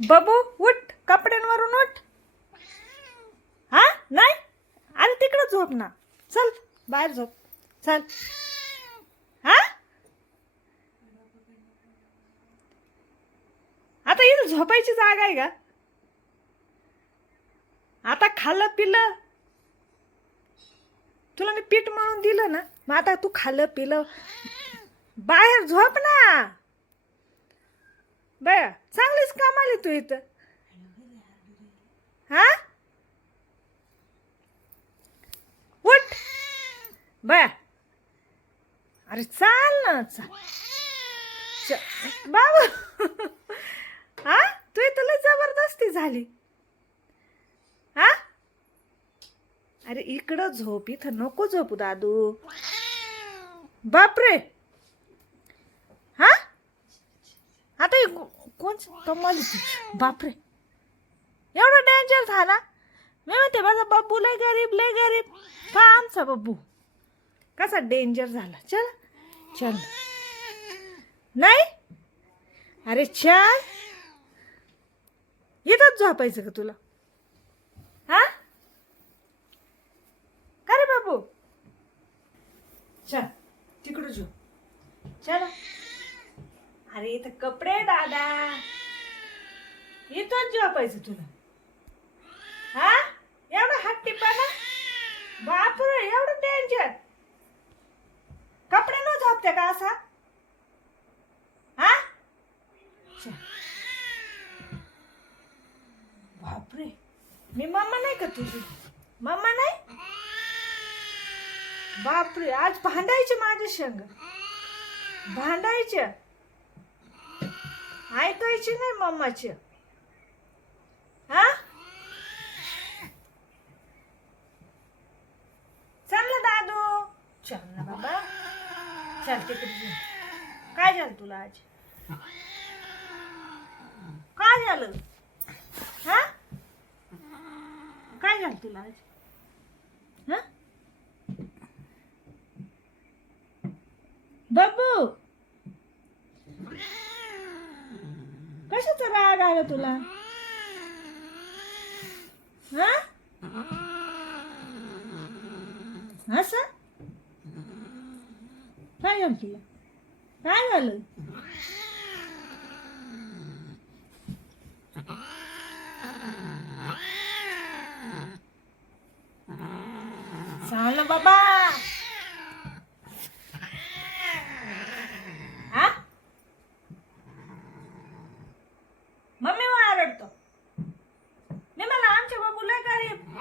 बबू उठ कपड्यांवरून उठ. हा? नाही? अरे तिकडं झोप ना. चल बाहेर झोप. चल. हा? आता इथं झोपायची जागा आहे का? आता खाल्लं पिलं. तुला मी पीठ म्हणून दिलं ना मग आता तू खाल्लं पिलं. बाहेर झोप ना. बया चांगलीच कामाली तू इथं. हा? उठ. बया. अरे चाल ना चाल. च- बाबू. हा? तू इथं लय जबरदस्ती झाली. हा? अरे इकडं झोप इथं नको झोपू दादू. बापरे हा आता हे कोण कमाल होती बापरे. एवढा डेंजर झाला. मी म्हणते माझा बाबू लय गरीब लय गरीब. पहा आमचा बाबू? कसा डेंजर झाला. चल. चल. नाही? अरे चल येतात झोपायचं का तुला? हा? का रे बाबू? चल. तिकडं झोप. चला. अरे इथं कपडे दादा. इथंच झोपायचं तुला. हा? एवढं हट्टीपणा? बापरे एवढं डेंजर कपडे न झोपते का असा? हा? बापरे मी मम्मा नाही का तुझी? मम्मा नाही? बापरे आज भांडायचे माझे शंग भांडायचे? ऐकायची नाही मम्माची हा? चल ना दादू. चल ना बाबा. चल तिकडे काय झालं तुला आज? काय झालं? हा? काय झालं तुला आज? हा? बाबू! कशाचा राग आला तुला? हा? असं? काय झालं तुला? काय झालं? सांग ना बाबा हा मम्मी आरडतो मी मला आमच्या बाबू लय गरीब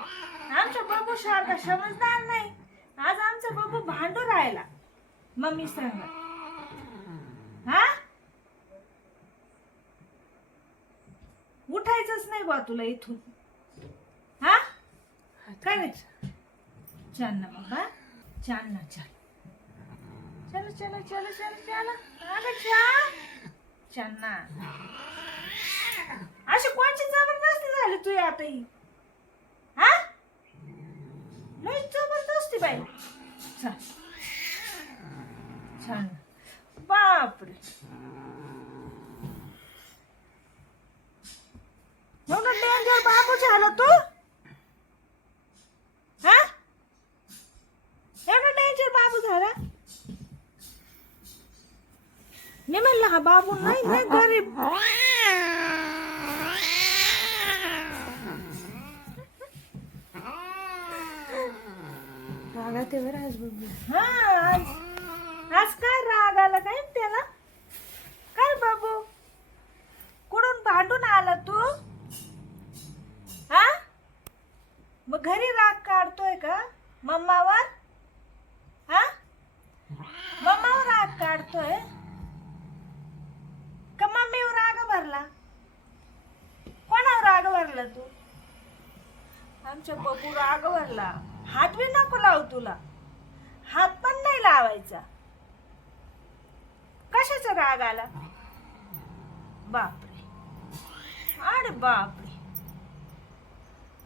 आमच्या का सारखा समजदार नाही. आज आमचा बाबू भांडू राहिला. मम्मी संग. हा? उठायचंच नाही बा तुला इथून. हा? काय नाही चल ना बाबा चल ना चल. चलो चलो चलो चलो चलो. अगं चल. चल ना. अशी कोणची जबरदस्ती झाली तुझी आता ही लय जबरदस्ती बाई बापरे एवढं डेंजर बाबू झाला तू हा एवढा डेंजर बाबू झाला मी म्हणलं हा बाबू नाही गरीब रागा ते बरं आज बघू हा आज आज काय राग आला काय त्याला? काय बाबू? कुठून भांडून आला तू? हा? मग घरी राग काढतोय का मम्मावर? हा? मम्मावर राग काढतोय? का मम्मीवर राग भरला? कोणावर राग भरला तू? आमच्या बबू राग हात बी नको लावू तुला. हात पण नाही लावायचा. कशाचा राग आला? बापरे. अरे बापरे.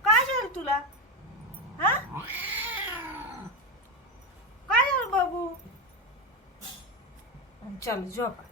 काय झालं तुला? हा? काय झालं बाबू? चल झोपा.